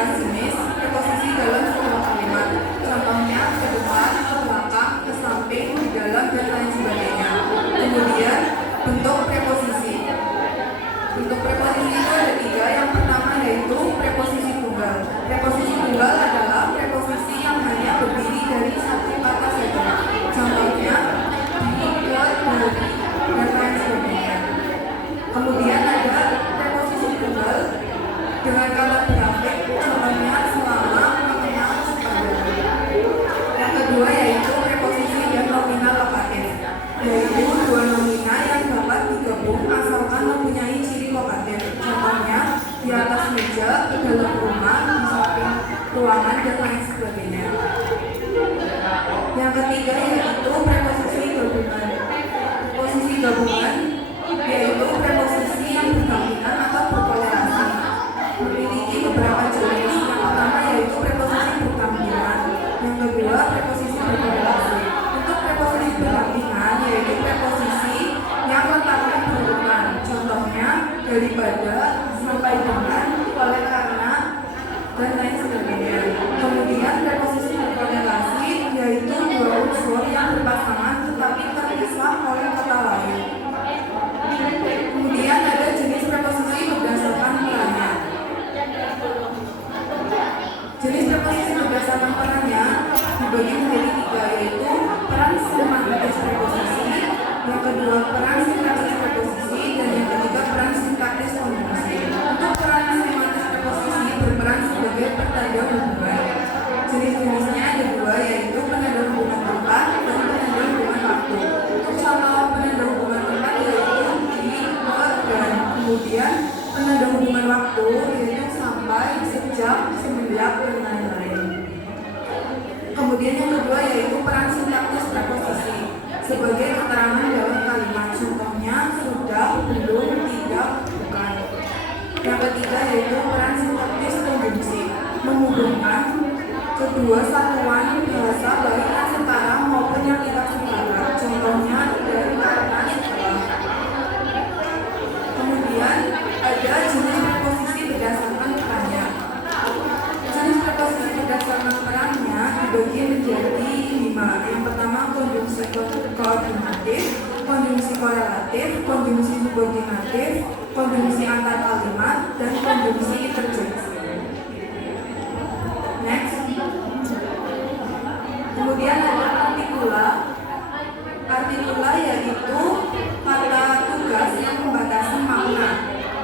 adalah jenis preposisi dalam sebuah kalimat. Contohnya ke depan, ke belakang, ke samping, di dalam, dan lain sebagainya. Kemudian bentuk preposisi. Bentuk preposisi itu ada 3. Yang pertama yaitu preposisi tunggal. Preposisi tunggal adalah preposisi yang hanya berdiri dari satu kata saja. Contohnya di, ke, dari, dan lain sebagainya. Kemudian ada preposisi tunggal dengan kata berafik, contohnya selama, mengenal, sepada. Yang kedua yaitu preposisi dan nominal lokatif, yaitu dua nomina yang dapat digabung asalkan mempunyai ciri lokatif. Contohnya di atas meja, di dalam rumah, di samping ruangan, dan lain sebagainya. Yang ketiga yaitu preposisi gabungan. Preposisi gabungan yaitu preposisi yang bergabungan atau berkorelasi, memiliki beberapa jenis. Yang pertama yaitu preposisi bergabungan, yang kedua preposisi berkorelasi. Untuk preposisi bergabungan yaitu preposisi yang letaknya berurutan, contohnya daripada, sampai dengan, oleh karena, dan lain sebagainya. Kemudian preposisi berkorelasi yaitu dua unsur yang berpasangan tetapi terpisah oleh kata lain. Kemudian ada jenis preposisi berdasarkan perannya. Jenis preposisi berdasarkan perannya dibagi menjadi 3, yaitu peran semantis preposisi, yang kedua peran sintaksis preposisi, dan yang ketiga peran sintaksis konjungsi. Untuk peran semantis preposisi berperan sebagai pertanda hubungan. Jenis-jenisnya ada 2, yaitu penanda hubungan tempat dan penanda hubungan waktu. Untuk contoh penanda hubungan tempat yaitu di, ke, dan. Kemudian penanda hubungan waktu yaitu sampai, sejak, semenjak, dan lain-lain. Kemudian yang kedua yaitu peran sintaksis preposisi sebagai keterangan dalam kalimat, contohnya sudah, belum, tidak, bukan. Yang ketiga yaitu peran sintaksis konjungsi, menghubungkan kedua satuan bahasa baik yang setara maupun yang tidak setara, contohnya dari, karena, setelah. Kemudian ada jenis preposisi berdasarkan perannya. Jenis preposisi berdasarkan perannya dibagi menjadi 5. Yang pertama konjungsi koordinatif, konjungsi korelatif, konjungsi subordinatif, konjungsi antar kalimat, dan konjungsi interjeksi. Next. Kemudian ada artikula. Artikula yaitu kata tugas yang membatasi makna.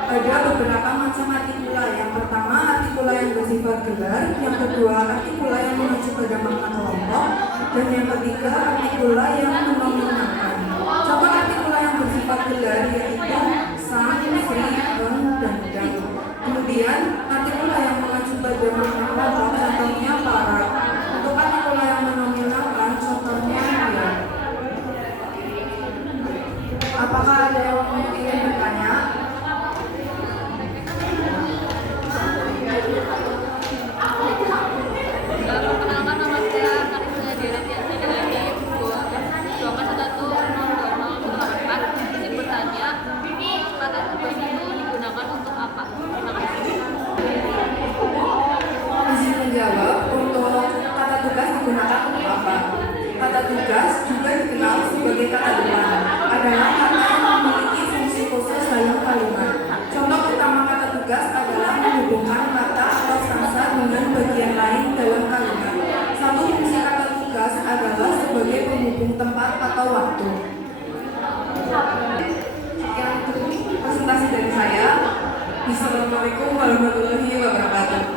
Ada beberapa macam artikula. Yang pertama artikula yang bersifat gelar, yang kedua artikula yang mengacu pada makna kelompok, dan yang ketiga artikula yang menominalkan. Contoh artikula yang bersifat gelar yaitu sang, sri, dong, dan dang. Kemudian artikula yang mengacu pada makna kelompok, contohnya para. Untuk artikula yang menominalkan, contohnya dia. Apakah ada yang ingin bertanya? Perkenalkan, nama saya Karisma Dirianti dari 241102084. Izin bertanya, kata tugas itu digunakan untuk apa? Terima kasih. Izin menjawab, untuk kata tugas digunakan untuk apa? Kata tugas juga dikenal sebagai kata depan, adalah kata yang memiliki fungsi khusus dalam kalimat. Contoh utama kata tugas adalah menghubungkan kata atau frasa dengan bagian lain dalam kalimat. Satu fungsi kata tugas adalah sebagai penghubung tempat atau waktu. Sekian presentasi dari saya. Assalamualaikum warahmatullahi wabarakatuh.